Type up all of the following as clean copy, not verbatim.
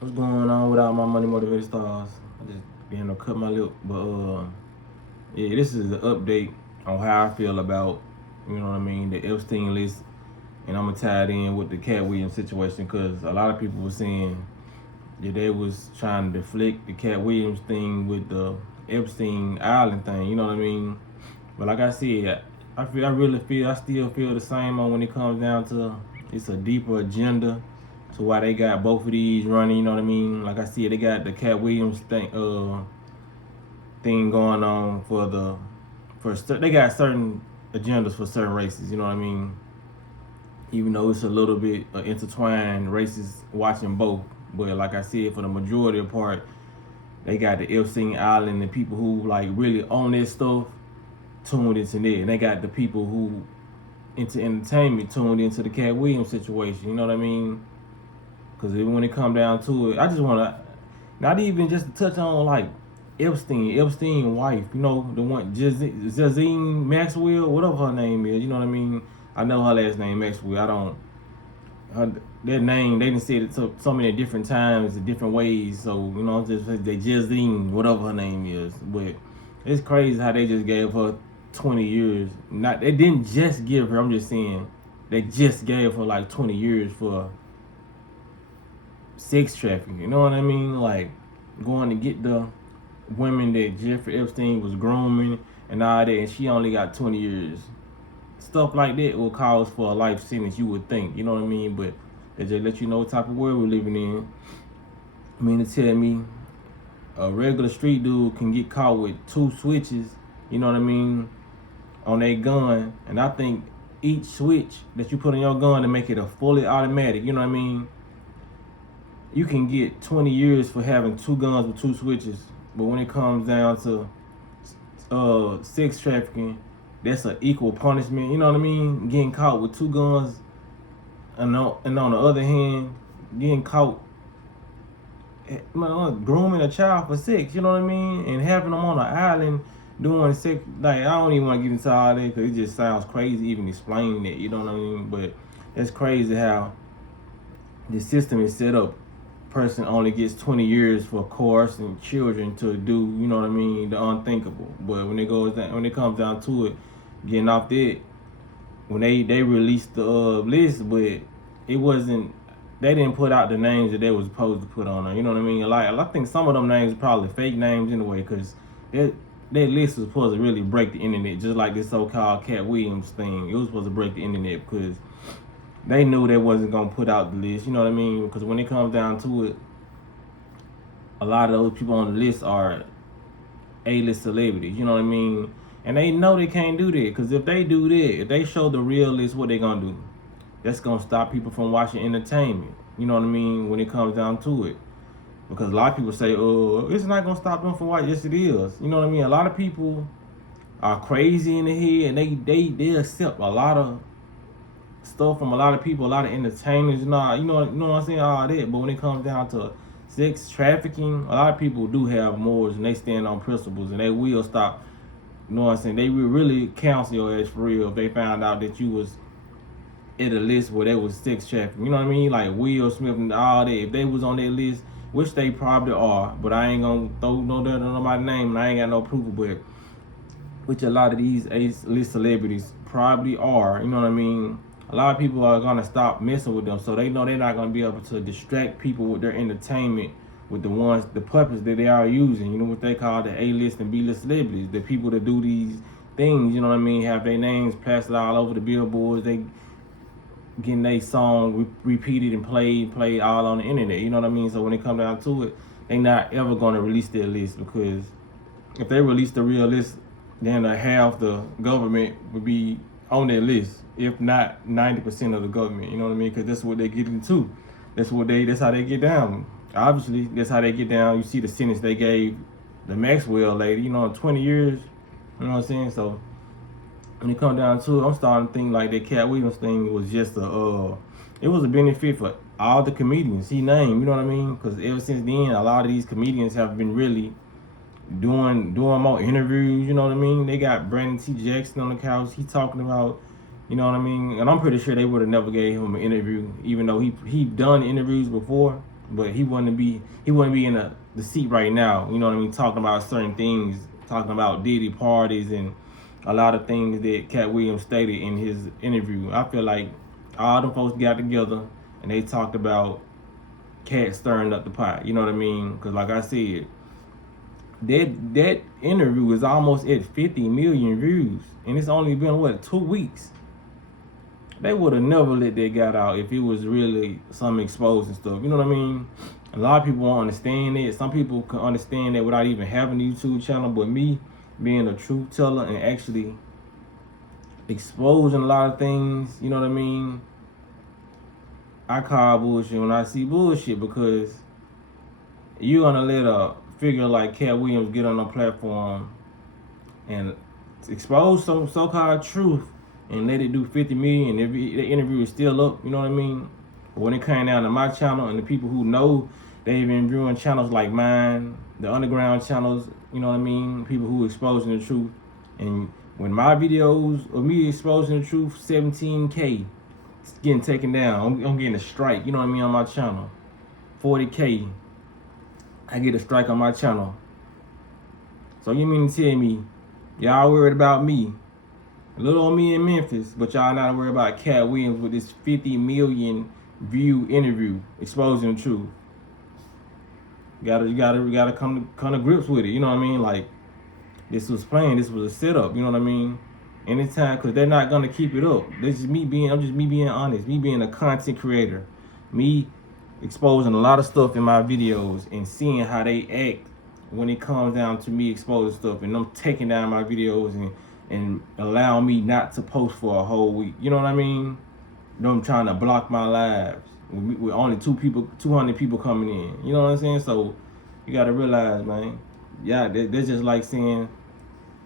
What's going on with all my money motivated stars? I just being to cut my lip, but yeah, this is an update on how I feel about, what I mean, the Epstein list, and I'm gonna tie it in with the Cat Williams situation because a lot of people were saying that they was trying to deflect the Cat Williams thing with the Epstein Island thing. You know what I mean? But like I said, I still feel the same on when it comes down to it's a deeper agenda to why they got both of these running. You know what I mean? Like I said, they got the Cat Williams thing going on they got certain agendas for certain races. You know what I mean? Even though it's a little bit intertwined, races watching both. But like I said, for the majority of part, they got the Epstein Island and people who like really own this stuff tuned into that, and they got the people who into entertainment tuned into the Cat Williams situation. You know what I mean? Because when it come down to it, I just want to not even just to touch on like Epstein wife. You know, the one Jazine Maxwell, whatever her name is. You know what I mean? I know her last name Maxwell. I don't. Her, that name they didn't say it so many different times in different ways. So just they Jazine, whatever her name is. But it's crazy how they just gave her 20 years. Not they didn't just give her. I'm just saying they just gave her like 20 years for sex trafficking. You know what I mean? Like going to get the women that Jeffrey Epstein was grooming and all that, and she only got 20 years. Stuff like that will cause for a life sentence, you would think. You know what I mean? But they just let you know what type of world we're living in. I mean, to tell me a regular street dude can get caught with 2 switches, you know what I mean, on a gun, and I think each switch that you put on your gun to make it a fully automatic, you know what I mean, you can get 20 years for having 2 guns with 2 switches. But when it comes down to sex trafficking, that's an equal punishment. You know what I mean? Getting caught with 2 guns, and on the other hand, getting caught grooming a child for sex. You know what I mean? And having them on an island doing sex. Like I don't even want to get into all that because it just sounds crazy even explaining it. You know what I mean? But it's crazy how the system is set up. Person only gets 20 years for coercing children to do, you know what I mean, the unthinkable. But when it comes down to it, getting off that, when they released the list, but it wasn't. They didn't put out the names that they was supposed to put on there. You know what I mean? Like I think some of them names are probably fake names anyway, because that list was supposed to really break the internet, just like this so-called Cat Williams thing. It was supposed to break the internet because they knew they wasn't gonna put out the list. You know what I mean? Because when it comes down to it, a lot of those people on the list are A-list celebrities. You know what I mean? And they know they can't do that because if they do that, if they show the real list, what they gonna do? That's gonna stop people from watching entertainment. You know what I mean? When it comes down to it, because a lot of people say, "Oh, it's not gonna stop them from watching." Yes, it is. You know what I mean? A lot of people are crazy in the head, and they accept a lot of stuff from a lot of people, a lot of entertainers, you know what I'm saying, all that. But when it comes down to sex trafficking, a lot of people do have morals and they stand on principles and they will stop. You know what I'm saying? They will really counsel your ass for real if they found out that you was in a list where they was sex trafficking. You know what I mean? Like Will Smith and all that. If they was on that list, which they probably are, but I ain't gonna throw no dirt on nobody's name and I ain't got no proof, but which a lot of these A-list celebrities probably are. You know what I mean? A lot of people are gonna stop messing with them, so they know they're not gonna be able to distract people with their entertainment with the puppets that they are using. You know what they call the A-list and B-list celebrities, the people that do these things. You know what I mean? Have their names plastered all over the billboards. They getting their song repeated and played all on the internet. You know what I mean? So when it come down to it, they not ever gonna release their list because if they release the real list, then half the government would be on their list, if not 90% of the government. You know what I mean? Because that's what they get into. That's how they get down. Obviously, that's how they get down. You see the sentence they gave the Maxwell lady. 20 years. You know what I'm saying? So when it comes down to it, I'm starting to think like that Cat Williams thing was just it was a benefit for all the comedians he named. You know what I mean? Because ever since then, a lot of these comedians have been really doing more interviews. You know what I mean? They got Brandon T. Jackson on the couch. He talking about, you know what I mean? And I'm pretty sure they would have never gave him an interview, even though he done interviews before. but he wouldn't be in the seat right now. You know what I mean? Talking about certain things, talking about Diddy parties and a lot of things that Cat Williams stated in his interview. I feel like all them folks got together and they talked about Cat stirring up the pot. You know what I mean? Because like I said, that interview is almost at 50 million views, and it's only been what, 2 weeks. They would have never let that get out if it was really some exposing stuff. You know what I mean? A lot of people won't understand it. Some people can understand that without even having a YouTube channel, but me being a truth teller and actually exposing a lot of things, you know what I mean? I call bullshit when I see bullshit, because you're gonna let a figure like Cat Williams get on a platform and expose some so-called truth and let it do 50 million. If the interview is still up, you know what I mean? But when it came down to my channel and the people who know they've been viewing channels like mine, the underground channels, you know what I mean? People who exposing the truth. And when my videos of me exposing the truth, 17K, it's getting taken down. I'm getting a strike, you know what I mean, on my channel. 40K, I get a strike on my channel. So you mean to tell me y'all worried about me, a little on me in Memphis, but y'all not worried about Cat Williams with this 50 million view interview exposing the truth? You gotta come to grips with it. You know what I mean? Like, this was planned. This was a setup. You know what I mean? Anytime, because they're not gonna keep it up. This is me being. I'm just me being honest. Me being a content creator. Me exposing a lot of stuff in my videos and seeing how they act when it comes down to me exposing stuff, and them taking down my videos and allowing me not to post for a whole week. You know what I mean? Them trying to block my lives with only 200 people coming in. You know what I'm saying? So you gotta realize, man, yeah, they're just like saying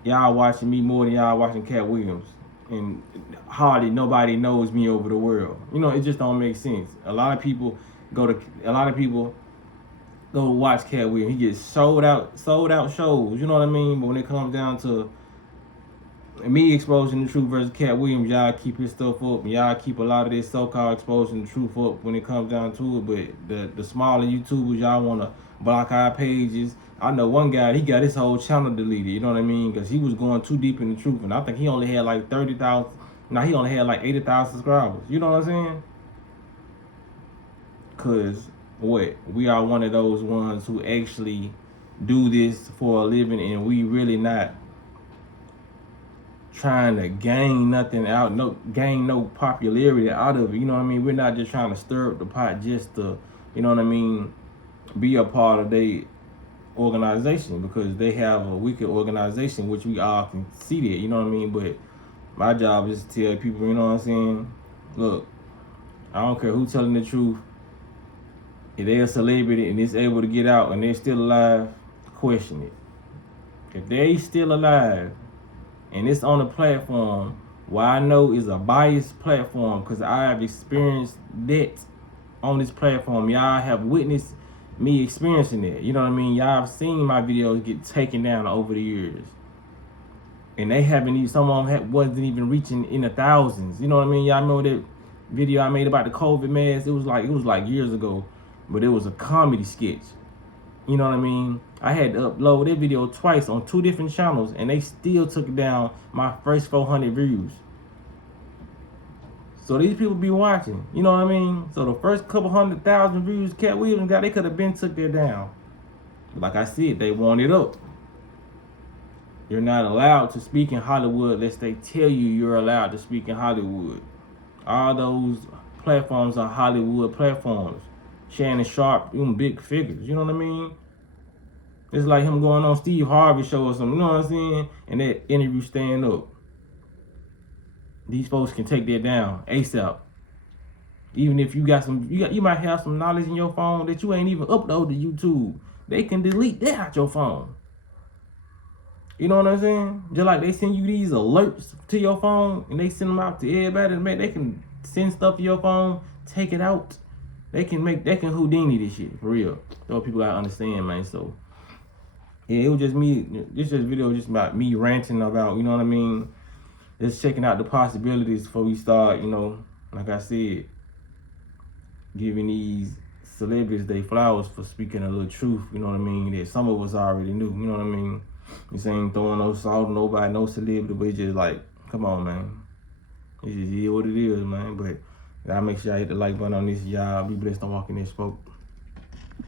y'all watching me more than y'all watching Cat Williams, and hardly nobody knows me over the world. You know, it just don't make sense. A lot of people go watch Cat Williams. He gets sold out shows. You know what I mean? But when it comes down to me exposing the truth versus Cat Williams, y'all keep his stuff up, and y'all keep a lot of this so-called exposing the truth up when it comes down to it. But the smaller YouTubers, y'all want to block our pages. I know one guy, he got his whole channel deleted, you know what I mean? Because he was going too deep in the truth, and I think he only had like 30,000, now he only had like 80,000 subscribers. You know what I'm saying? Because we are one of those ones who actually do this for a living, and we really not trying to gain nothing out, gain no popularity out of it. You know what I mean? We're not just trying to stir up the pot just to, you know what I mean, be a part of their organization, because they have a wicked organization, which we all can see that, you know what I mean? But my job is to tell people, you know what I'm saying? Look, I don't care who's telling the truth. If they're a celebrity and it's able to get out and they're still alive, question it. If they still alive and it's on a platform where I know is a biased platform, because I have experienced that on this platform. Y'all have witnessed me experiencing it. You know what I mean? Y'all have seen my videos get taken down over the years. And they haven't even, some of them wasn't even reaching in the thousands. You know what I mean? Y'all remember that video I made about the COVID mask? It was like years ago, but it was a comedy sketch. You know what I mean? I had to upload that video twice on 2 different channels, and they still took down my first 400 views. So these people be watching, you know what I mean? So the first couple 100,000 views Cat Williams got, they could have been took that down. Like I said, they want it up. You're not allowed to speak in Hollywood unless they tell you you're allowed to speak in Hollywood. All those platforms are Hollywood platforms. Shannon Sharpe, even big figures, you know what I mean? It's like him going on Steve Harvey show or something, you know what I'm saying? And that interview staying up. These folks can take that down ASAP. Even if you got you might have some knowledge in your phone that you ain't even upload to YouTube. They can delete that out your phone. You know what I'm saying? Just like they send you these alerts to your phone and they send them out to everybody. They can send stuff to your phone, take it out. They can Houdini this shit, for real. That's what people gotta understand, man. So yeah, it was just me. This video was just about me ranting about, you know what I mean? Just checking out the possibilities before we start, you know, like I said, giving these celebrities they flowers for speaking a little truth, you know what I mean, that some of us already knew, you know what I mean? This ain't throwing no salt, nobody, no celebrity, but it's just like, come on, man. It's just what it is, man. But y'all make sure y'all hit the like button on this. Y'all be blessed on walking this spoke.